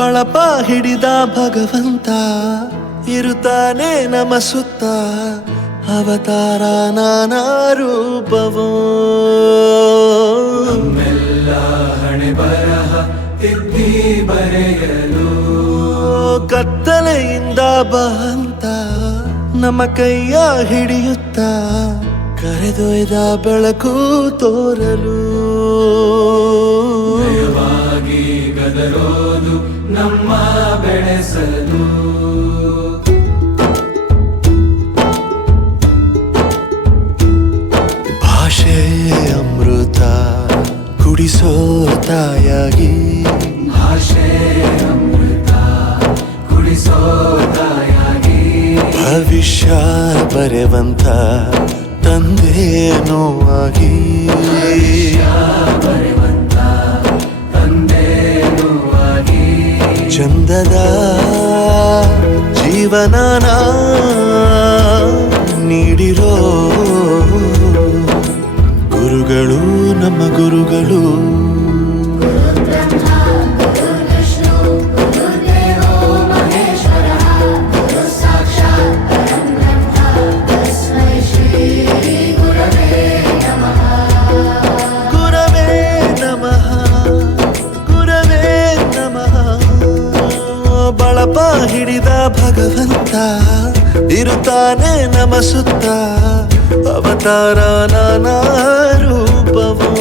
ಬಳಪ ಹಿಡಿದ ಭಗವಂತ ಇರುತ್ತಾನೆ ನಮ ಸುತ್ತ ಅವತಾರ ನಾನಾ ರೂಪವೋ ನಮ್ಮೆಲ್ಲ ಹಣೆ ಬರಹ ತಿದ್ದಿ ಬರೆಯಲು ಕತ್ತಲೆಯಿಂದ ಬಂತ ನಮ್ಮ ಕೈಯ ಹಿಡಿಯುತ್ತ ಕರೆದೊಯ್ದ ಬೆಳಕು ತೋರಲು ನಯವಾಗಿ ಗದರೋದು ನಮ್ಮ ಬೆಳೆಸಲು ಭಾಷೆ ಅಮೃತ ಕುಡಿಸೋ ತಾಯಾಗಿ ಭಾಷೆ ಅಮೃತ ಕುಡಿಸೋ ತಾಯಾಗಿ ಭವಿಷ್ಯ ಬರೆವಂತ ತಂದೇನೋ ಆಗಿ ಬರೆವಂತ ತಂದೇನೂ ಆಗಿ ಚಂದದ ಜೀವನನ ನೀಡಿರೋ ಗುರುಗಳು ನಮ್ಮ ಗುರುಗಳು ಬಳಪ ಹಿಡಿದ ಭಗವಂತ ಇರುತ್ತಾನೆ ನಮ ಸುತ್ತ ಅವತಾರ ನಾನಾ ರೂಪವೋ